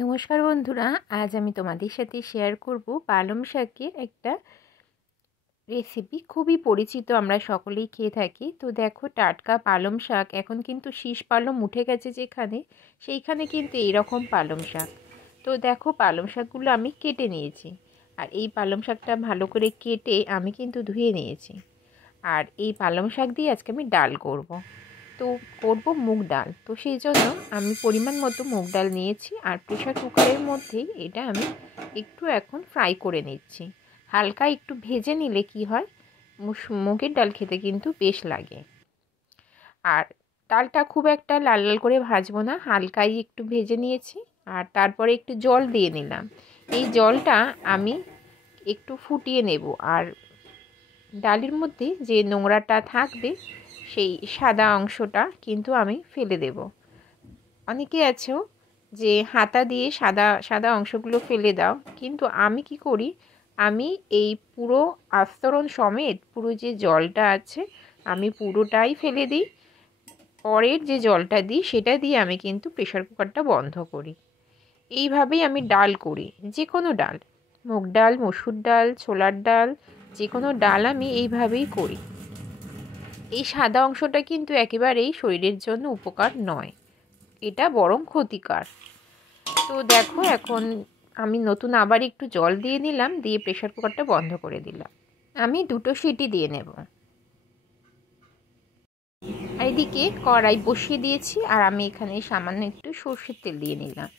নমস্কার বন্ধুরা, আজ আমি তোমাদের সাথে শেয়ার করব পালং শাকের একটা রেসিপি। খুবই পরিচিত, আমরা সকলেই খেয়ে থাকি। তো দেখো, টাটকা পালং শাক, এখন কিন্তু শীষ পালং উঠে গেছে যেখানে, সেইখানে কিন্তু এইরকম পালং শাক। তো দেখো, পালং শাকগুলো আমি কেটে নিয়েছি, আর এই পালং শাকটা ভালো করে কেটে আমি কিন্তু ধুয়ে নিয়েছি। আর এই পালং শাক দিয়ে আজকে আমি ডাল করব। তো করব মুগ ডাল। তো সেই জন্য আমি পরিমাণ মতো মুগ ডাল নিয়েছি, আর প্রেশার কুকারের মধ্যেই এটা আমি একটু এখন ফ্রাই করে নিচ্ছি। হালকা একটু ভেজে নিলে কি হয়, মুগের ডাল খেতে কিন্তু বেশ লাগে। আর ডালটা খুব একটা লাল লাল করে ভাজবো না, হালকাই একটু ভেজে নিয়েছি। আর তারপরে একটু জল দিয়ে নিলাম। এই জলটা আমি একটু ফুটিয়ে নেব। আর ডালের মধ্যে যে নোংরাটা থাকবে, সেই সাদা অংশটা কিন্তু আমি ফেলে দেব। অনেকে আছো যে হাতা দিয়ে সাদা সাদা অংশগুলো ফেলে দাও, কিন্তু আমি কি করি, আমি এই পুরো আস্তরণ সমেত পুরো যে জলটা আছে আমি পুরোটাই ফেলে দিই। পরের যে জলটা দিই সেটা দিয়ে আমি কিন্তু প্রেশার কুকারটা বন্ধ করি। এইভাবেই আমি ডাল করি, যে কোনো ডাল, মুগ ডাল, মসুর ডাল, ছোলার ডাল, যে কোনো ডাল আমি এইভাবেই করি। এই সাদা অংশটা কিন্তু একেবারেই শরীরের জন্য উপকার নয়, এটা বরং ক্ষতিকর। তো দেখো, এখন আমি নতুন আবার একটু জল দিয়ে নিলাম, দিয়ে প্রেশার কুকারটা বন্ধ করে দিলাম। আমি 2টো সিটি দিয়ে নেব। আর এদিকে কড়াই বসিয়ে দিয়েছি, আর আমি এখানে সামান্য একটু সর্ষের তেল দিয়ে নিলাম,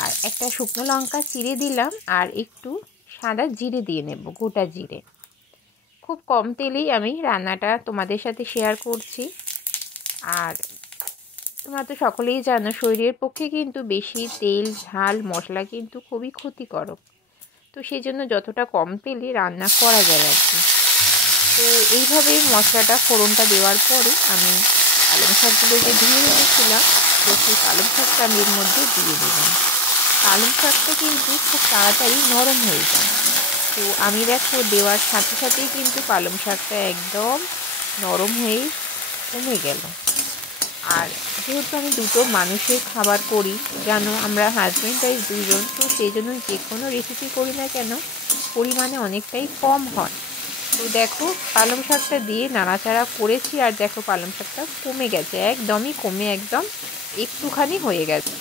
আর একটা শুকনো লঙ্কা চিড়ে দিলাম, আর একটু সাদা জিরে দিয়ে নেব, গোটা জিরে। খুব কম তেলেই আমি রান্নাটা তোমাদের সাথে শেয়ার করছি। আর তোমরা তো সকলেই জানো, শরীরের পক্ষে কিন্তু বেশি তেল, ঝাল, মশলা কিন্তু খুবই ক্ষতিকারক। তো সেই জন্য যতটা কম তেলে রান্না করা যায় আর কি। তো এইভাবে মশলাটা ফোড়নটা দেওয়ার পরে আমি পালং শাকগুলো যে ধুয়ে রেখেছিলাম, তো সেই পালং শাকটা আমি এর মধ্যে দিয়ে দিলাম। পালং শাকটা কিন্তু খুব তাড়াতাড়ি নরম হয়ে যায়। তো আমি দেখো, দেওয়ার সাথে সাথেই কিন্তু পালং শাকটা একদম নরম হয়ে কমে গেল। আর যেহেতু আমি 2টো মানুষের খাবার করি, জানো আমরা হাজব্যান্ড ওয়াইফ 2জন, তো সেই জন্য যে কোনো রেসিপি করি না কেন পরিমাণে অনেকটাই কম হয়। তো দেখো, পালং শাকটা দিয়ে নাড়াচাড়া করেছি, আর দেখো পালং শাকটা কমে গেছে, একদমই কমে একদম একটুখানি হয়ে গেছে।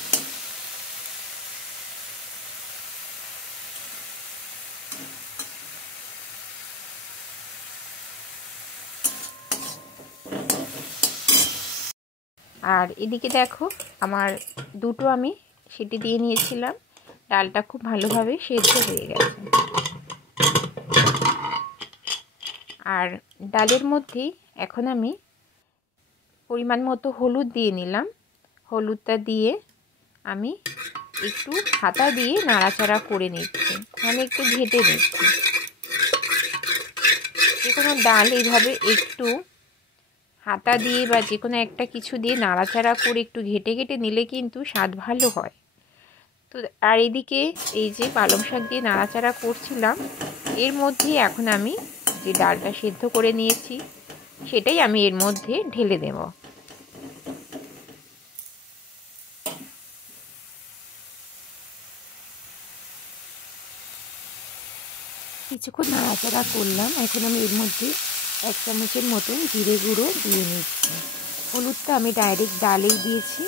আর এদিকে দেখো, আমার 2টো আমি সিটি দিয়ে নিয়েছিলাম, ডালটা খুব ভালোভাবে সেদ্ধ হয়ে গেছে। আর ডালের মধ্যেই এখন আমি পরিমাণ মতো হলুদ দিয়ে নিলাম। হলুদটা দিয়ে আমি একটু হাতা দিয়ে নাড়াচাড়া করে নিচ্ছি, মানে একটু ঘেটে নিচ্ছি। যে কোনো ডাল এইভাবে একটু হাতা দিয়ে বা যে কোনো একটা কিছু দিয়ে নাড়াচাড়া করে একটু ঘেটে ঘেটে নিলে কিন্তু স্বাদ ভালো হয়। তো আর এদিকে এই যে পালং শাক দিয়ে নাড়াচাড়া করছিলাম, এর মধ্যেই এখন আমি যে ডালটা সেদ্ধ করে নিয়েছি সেটাই আমি এর মধ্যে ঢেলে দেব। কিছুক্ষণ নাড়াচাড়া করলাম, এখন আমি এর মধ্যে 1 চামচের মতন জিরে গুঁড়ো দিয়ে নিচ্ছি। হলুদটা আমি ডাইরেক্ট ডালেই দিয়েছি।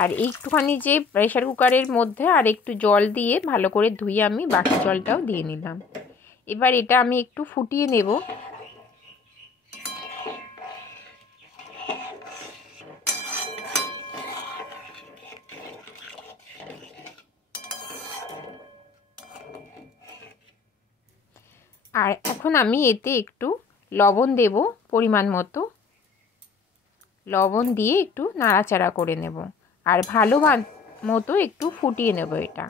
আর একটুখানি যে প্রেশার কুকারের মধ্যে আর একটু জল দিয়ে ভালো করে ধুয়ে আমি বাকি জলটাও দিয়ে নিলাম। এবার এটা আমি একটু ফুটিয়ে নেব। আর এখন আমি এতে একটু লবণ দেব, পরিমাণ মতো লবণ দিয়ে একটু নাড়াচাড়া করে নেব, আর ভালো মতো একটু ফুটিয়ে নেব এটা।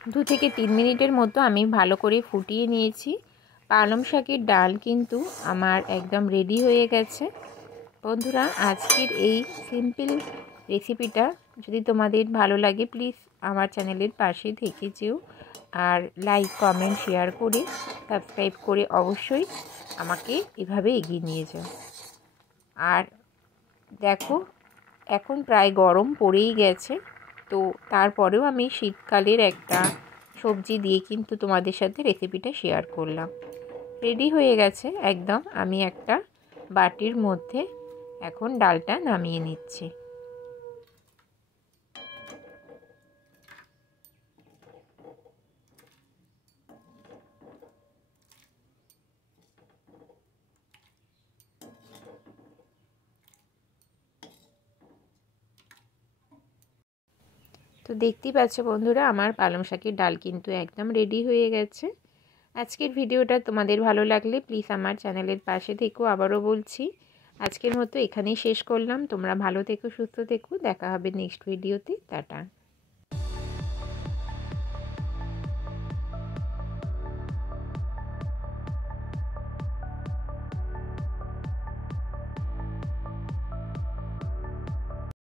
2 থেকে 3 মিনিটের মতো আমি ভালো করে ফুটিয়ে নিয়েছি। পালং শাকের ডাল কিন্তু আমার একদম রেডি হয়ে গেছে। বন্ধুরা, আজকের এই সিম্পল রেসিপিটা যদি তোমাদের ভালো লাগে প্লিজ আমার চ্যানেলের পাশে থেকে যেও, আর লাইক কমেন্ট শেয়ার করে সাবস্ক্রাইব করে অবশ্যই আমাকে এভাবে এগিয়ে নিয়ে যাও। আর দেখো, এখন প্রায় গরম পড়েই গেছে, তো তারপরেও আমি শীতকালের একটা সবজি দিয়ে কিন্তু তোমাদের সাথে রেসিপিটা শেয়ার করলাম। রেডি হয়ে গেছে একদম। আমি একটা বাটির মধ্যে এখন ডালটা নামিয়ে নিচ্ছি। তো দেখতেই পাচ্ছ বন্ধুরা, আমার পালং শাকের ডাল কিন্তু একদম রেডি হয়ে গেছে। আজকের ভিডিওটা তোমাদের ভালো লাগলে প্লিজ আমার চ্যানেলের পাশে থেকো। আবারও বলছি, আজকের মতো এখানেই শেষ করলাম। তোমরা ভালো থেকো, সুস্থ থেকো। দেখা হবে নেক্সট ভিডিওতে। টাটা।